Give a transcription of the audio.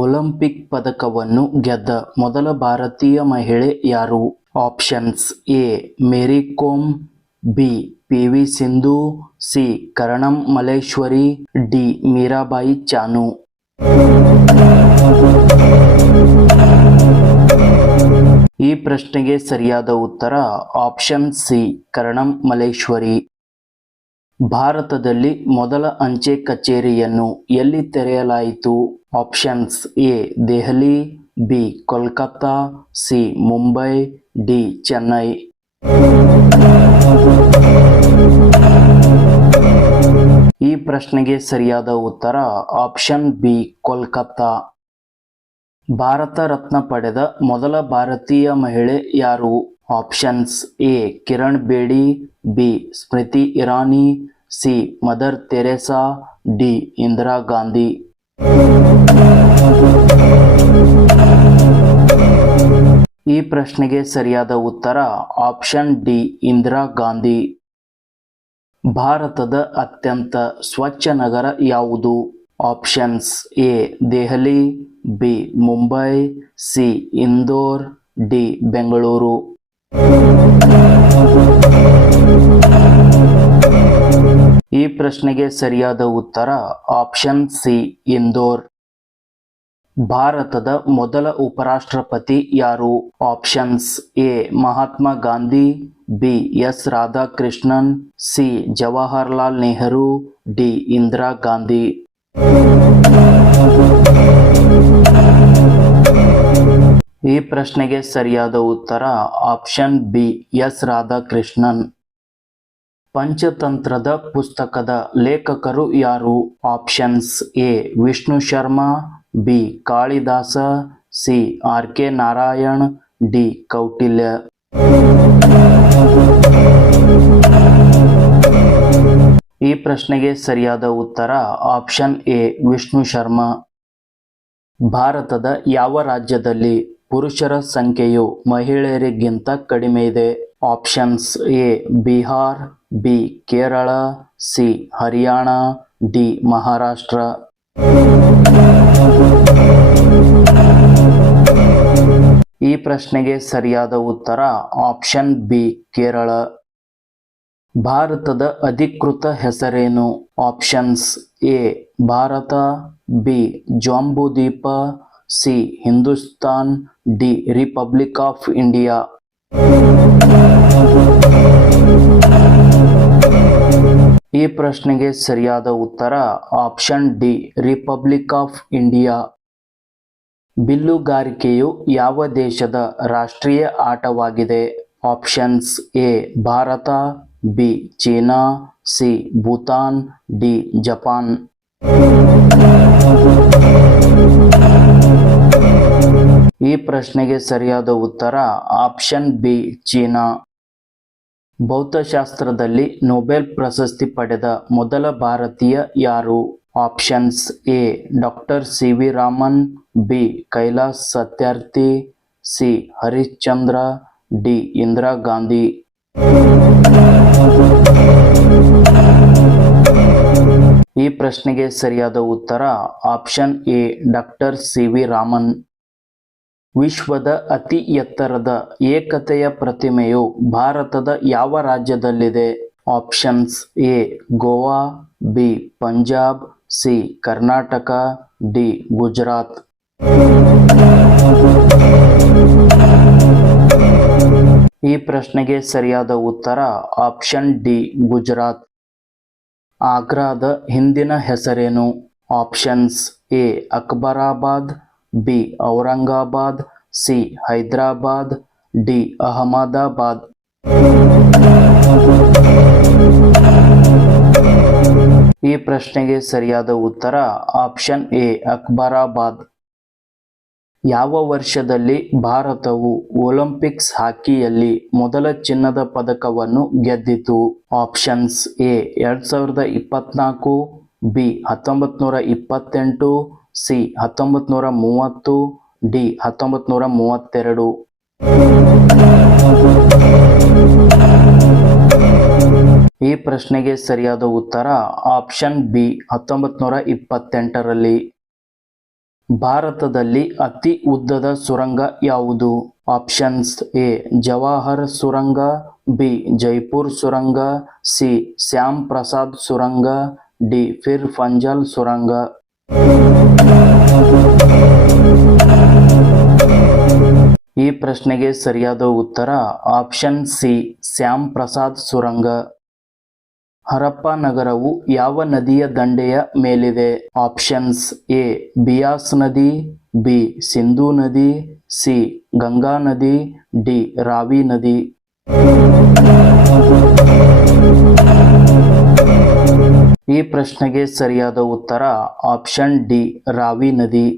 Olympic ಪದಕವನ್ನು ಗೆದ್ದ ಮೊದಲ ಭಾರತೀಯ ಮಹಿಳೆ ಯಾರು? Options A, Mary Kom, B, P V Sindhu, C, Karnam Malleswari, D, Mirabai Chanu. ಈ ಪ್ರಶ್ನೆಗೆ ಸರಿಯಾದ ಉತ್ತರ ಆಪ್ಷನ್ ಸಿ, ಕರಣಂ ಮಲ್ಲೇಶ್ವರಿ. ಭಾರತದಲ್ಲಿ ಮೊದಲ ಅಂಚೆ ಕಚೇರಿಯನ್ನು ಎಲ್ಲಿ ತೆರೆಯಲಾಯಿತು? Options A, Delhi, B, Kolkata, C, Mumbai, D, Chennai. ಈ ಪ್ರಶ್ನೆಗೆ ಸರಿಯಾದ ಉತ್ತರ ಆಪ್ಷನ್ ಬಿ, ಕೋಲ್ಕತ್ತಾ. ಭಾರತ ರತ್ನ ಪಡೆದ ಮೊದಲ ಭಾರತೀಯ ಮಹಿಳೆ ಯಾರು? Options A Kiran Bedi B Smriti Irani C Mother Teresa D Indira Gandhi ಈ ಪ್ರಶ್ನೆಗೆ ಸರಿಯಾದ ಉತ್ತರ ಆಪ್ಷನ್ ಡಿ ಇಂದಿರಾ ಗಾಂಧಿ ಭಾರತದ ಅತ್ಯಂತ ಸ್ವಚ್ಛ ನಗರ ಯಾವುದು? Options A Delhi B Mumbai C Indore D Bengaluru. ಈ ಪ್ರಶ್ನೆಗೆ ಸರಿಯಾದ ಉತ್ತರ ಆಪ್ಷನ್ ಸಿ, ಇಂದೋರ್. ಭಾರತದ ಮೊದಲ ಉಪರಾಷ್ಟ್ರಪತಿ ಯಾರು? Options A, Mahatma Gandhi, B, S, Radhakrishnan, C, Jawaharlal Nehru, D, Indira Gandhi. ಈ ಪ್ರಶ್ನೆಗೆ ಸರಿಯಾದ ಉತ್ತರ ಆಪ್ಷನ್ ಬಿ, ಎಸ್. ರಾಧಾಕೃಷ್ಣನ್. ಪಂಚತಂತ್ರದ ಪುಸ್ತಕದ ಲೇಖಕರು ಯಾರು? Options A, Vishnu Sharma, B, Kalidasa, C, R. K. Narayan, D, Kautilya. ಈ ಪ್ರಶ್ನೆಗೆ ಸರಿಯಾದ ಉತ್ತರ ಆಪ್ಷನ್ ಎ, ವಿಷ್ಣು ಶರ್ಮಾ. ಭಾರತದ ಯಾವ ರಾಜ್ಯದಲ್ಲಿ ಪುರುಷರ ಸಂಖ್ಯೆಯು ಮಹಿಳೆಯರಿಗಿಂತ ಕಡಿಮೆ ಇದೆ. Options A, Bihar, B, Kerala, C, Haryana, D, Maharashtra. ಈ ಪ್ರಶ್ನೆಗೆ ಸರಿಯಾದ ಉತ್ತರ ಆಪ್ಷನ್ ಬಿ, ಕೇರಳ. ಭಾರತದ ಅಧಿಕೃತ ಹೆಸರೇನು? Options A, Bharat, B Jambudvipa C. Hindustan D. Republic of India. ಈ ಪ್ರಶ್ನೆಗೆ ಸರಿಯಾದ ಉತ್ತರ option D. Republic of India. ಬಿಲ್ಲುಗಾರಿಕೆಯು ಯಾವ ದೇಶದ ರಾಷ್ಟ್ರೀಯ ಆಟವಾಗಿದೆ? Options A. Bharat, B. China, C. Bhutan, D. Japan. ಪ್ರಶ್ನೆಗೆ ಸರಿಯಾದ ಉತ್ತರ ಆಪ್ಷನ್ ಬಿ, ಚೀನಾ. ಭೌತಶಾಸ್ತ್ರದಲ್ಲಿ ನೊಬೆಲ್ ಪ್ರಶಸ್ತಿ ಪಡೆದ ಮೊದಲ ಭಾರತೀಯ ಯಾರು? Options A, doctor C V Raman, B, Kailash Satyarthi, C, Harishchandra, D, Indira Gandhi. ಈ ಪ್ರಶ್ನೆಗೆ ಸರಿಯಾದ ಉತ್ತರ option A, doctor C V Raman. ವಿಶ್ವದ ಅತಿ ಎತ್ತರದ ಏಕತೆಯ ಪ್ರತಿಮೆಯು ಭಾರತದ ಯಾವ ರಾಜ್ಯದಲ್ಲಿದೆ? Options A, Goa, B, Punjab, C, Karnataka, D, Gujarat. ಈ ಪ್ರಶ್ನೆಗೆ ಸರಿಯಾದ ಉತ್ತರ ಆಪ್ಷನ್ ಡಿ, ಗುಜರಾತ್. ಆಗ್ರಾದ ಹಿಂದಿನ ಹೆಸರೇನು? Options A, Akbarabad B. Aurangabad, C. Hyderabad, D. Ahmedabad. ಈ ಪ್ರಶ್ನೆಗೆ ಸರಿಯಾದ ಉತ್ತರ ಆಪ್ಷನ್ ಎ, ಅಕ್ಬರಾಬಾದ್. ಯಾವ ವರ್ಷದಲ್ಲಿ ಭಾರತವು ಒಲಿಂಪಿಕ್ಸ್ ಹಾಕಿಯಲ್ಲಿ ಮೊದಲ ಚಿನ್ನದ ಪದಕವನ್ನು ಗೆದ್ದಿತು? ಆಪ್ಷನ್ಸ್ ಎ, ಎರಡ್ ಸಾವಿರದ ಇಪ್ಪತ್ನಾಲ್ಕು, ಬಿ ಹತ್ತೊಂಬತ್ತು ನೂರ ಇಪ್ಪತ್ತೆಂಟು ಸಿ ಹತ್ತೊಂಬತ್ತು ನೂರ ಮೂವತ್ತು, ಡಿ ಹತ್ತೊಂಬತ್ತು ನೂರ ಮೂವತ್ತೆರಡು. ಈ ಪ್ರಶ್ನೆಗೆ ಸರಿಯಾದ ಉತ್ತರ ಆಪ್ಷನ್ ಬಿ ಹತ್ತೊಂಬತ್ತು ನೂರ ಇಪ್ಪತ್ತೆಂಟರಲ್ಲಿ. ಭಾರತದಲ್ಲಿ ಅತಿ ಉದ್ದದ ಸುರಂಗ ಯಾವುದು? ಆಪ್ಷನ್ಸ್ ಎ, ಜವಾಹರ್ ಸುರಂಗ, ಬಿ, ಜೈಪುರ್ ಸುರಂಗ, ಸಿ, ಶ್ಯಾಮ್ ಪ್ರಸಾದ್ ಸುರಂಗ, ಡಿ, ಫಿರ್ ಫಂಜಲ್ ಸುರಂಗ. ಈ ಪ್ರಶ್ನೆಗೆ ಸರಿಯಾದ ಉತ್ತರ ಆಪ್ಷನ್ ಸಿ, ಶ್ಯಾಮ್ ಪ್ರಸಾದ್ ಸುರಂಗ. ಹರಪ್ಪ ನಗರವು ಯಾವ ನದಿಯ ದಂಡೆಯ ಮೇಲಿದೆ? ಆಪ್ಷನ್ಸ್ ಎ, ಬಿಯಾಸ್ ನದಿ, ಬಿ, ಸಿಂಧೂ ನದಿ, ಸಿ, ಗಂಗಾ ನದಿ, ಡಿ, ರಾವಿ ನದಿ. ಈ ಪ್ರಶ್ನೆಗೆ ಸರಿಯಾದ ಉತ್ತರ ಆಪ್ಷನ್ ಡಿ ರಾವಿ ನದಿ.